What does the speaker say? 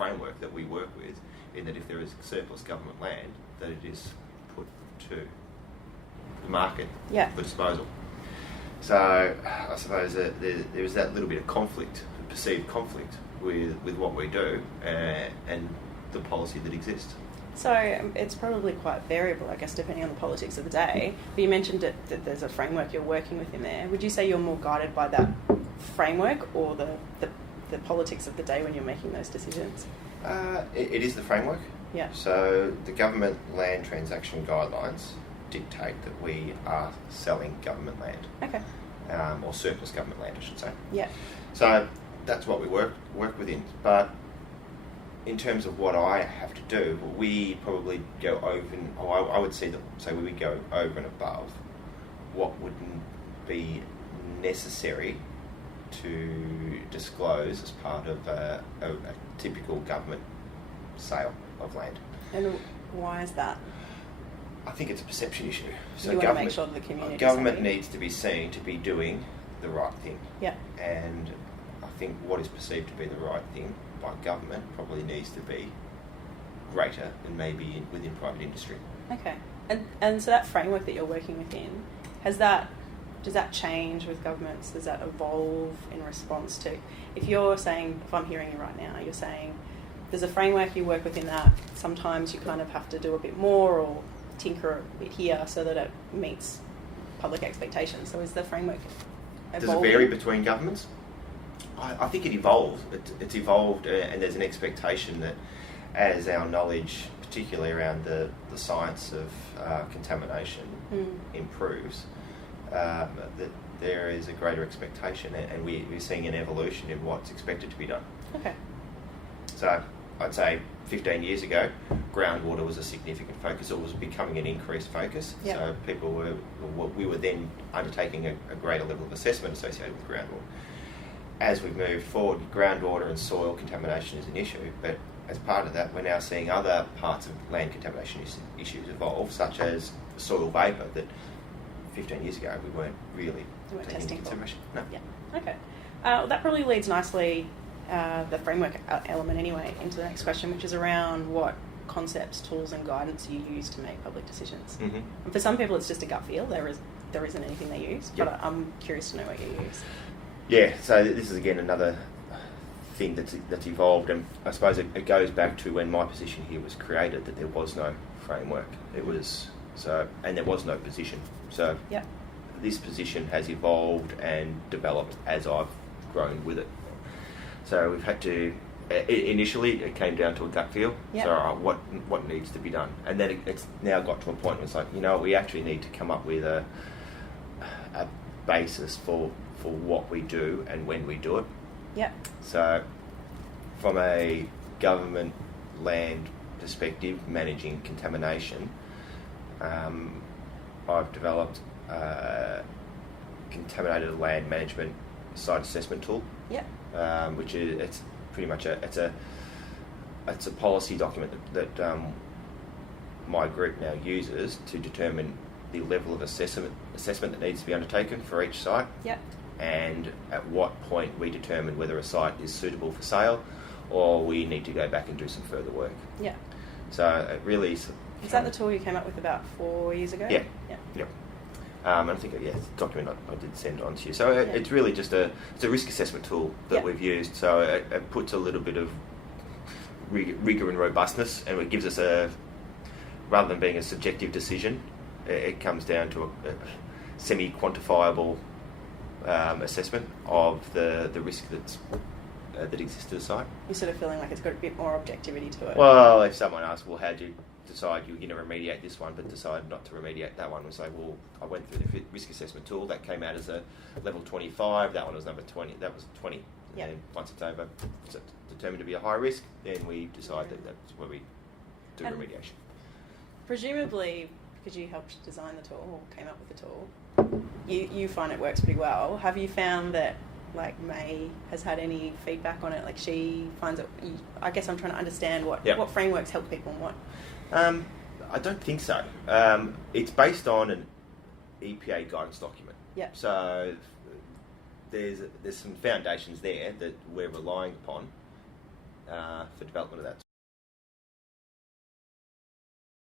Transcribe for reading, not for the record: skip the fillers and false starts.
framework that we work with, in that if there is surplus government land, that it is put to the market for disposal. So I suppose that there is that little bit of conflict, perceived conflict, with what we do and the policy that exists. So it's probably quite variable, I guess, depending on the politics of the day. But you mentioned that there's a framework you're working within there. Would you say you're more guided by that framework or the politics of the day when you're making those decisions? It is the framework. Yeah. So the government land transaction guidelines dictate that we are selling government land. Okay. Or surplus government land, I should say. Yeah. So that's what we work within. But in terms of what I have to do, we probably go over, I would say we would go over and above what would be necessary to disclose as part of a typical government sale of land. And why is that? I think it's a perception issue. So you want to make sure that the community government needs to be seen to be doing the right thing. Yeah. And I think what is perceived to be the right thing by government probably needs to be greater than maybe within private industry. Okay. And so that framework that you're working within, does that change with governments? Does that evolve in response to, if I'm hearing you right now, you're saying there's a framework, you work within that, sometimes you kind of have to do a bit more or tinker a bit here so that it meets public expectations. So is the framework evolving? Does it vary between governments? I think it evolves. It's evolved, and there's an expectation that as our knowledge, particularly around the science of contamination, improves, that there is a greater expectation, and we're seeing an evolution in what's expected to be done. Okay. So I'd say 15 years ago, groundwater was a significant focus. It was becoming an increased focus. Yep. So we were then undertaking a greater level of assessment associated with groundwater. As we've moved forward, groundwater and soil contamination is an issue, but as part of that, we're now seeing other parts of land contamination issues evolve, such as soil vapour, that 15 years ago we weren't really taking into consideration. No. Yeah. Okay. Well, that probably leads nicely, the framework element anyway, into the next question, which is around what concepts, tools and guidance you use to make public decisions. Mm-hmm. And for some people it's just a gut feel, there isn't anything they use, yep. But I'm curious to know what you use. Yeah, so this is again another thing that's evolved, and I suppose it goes back to when my position here was created, that there was no framework. There was no position. So yep. This position has evolved and developed as I've grown with it. So we've had to. Initially, it came down to a gut feel. Yep. So what needs to be done, and then it's now got to a point where it's like, we actually need to come up with a basis for what we do and when we do it. Yeah. So, from a government land perspective, managing contamination, I've developed a contaminated land management site assessment tool. Yeah. Which is it's pretty much it's a policy document that my group now uses to determine the level of assessment that needs to be undertaken for each site. Yeah. And at what point we determine whether a site is suitable for sale or we need to go back and do some further work. Yeah. So it really... Is that the tool you came up with about 4 years ago? Yeah. Yeah. Yep. And I think, it's a document I did send on to you. So it's really just a risk assessment tool that we've used. So it puts a little bit of rigour and robustness, and it gives us rather than being a subjective decision, it comes down to a semi-quantifiable assessment of the risk that exists to the site. You're sort of feeling like it's got a bit more objectivity to it. Well, if someone asks, well, how do you decide you're going to remediate this one but decide not to remediate that one, we say, well, I went through the risk assessment tool, that came out as a level 25, that one was number 20, that was 20. Yep. And once it's over, it's determined to be a high risk, then we decide that that's where we do remediation. Presumably, because you helped design the tool, or came up with the tool, you find it works pretty well. Have you found that, like, May has had any feedback on it? Like, she finds it... I guess I'm trying to understand what frameworks help people and what... I don't think so. It's based on an EPA guidance document. Yep. So there's some foundations there that we're relying upon for development of that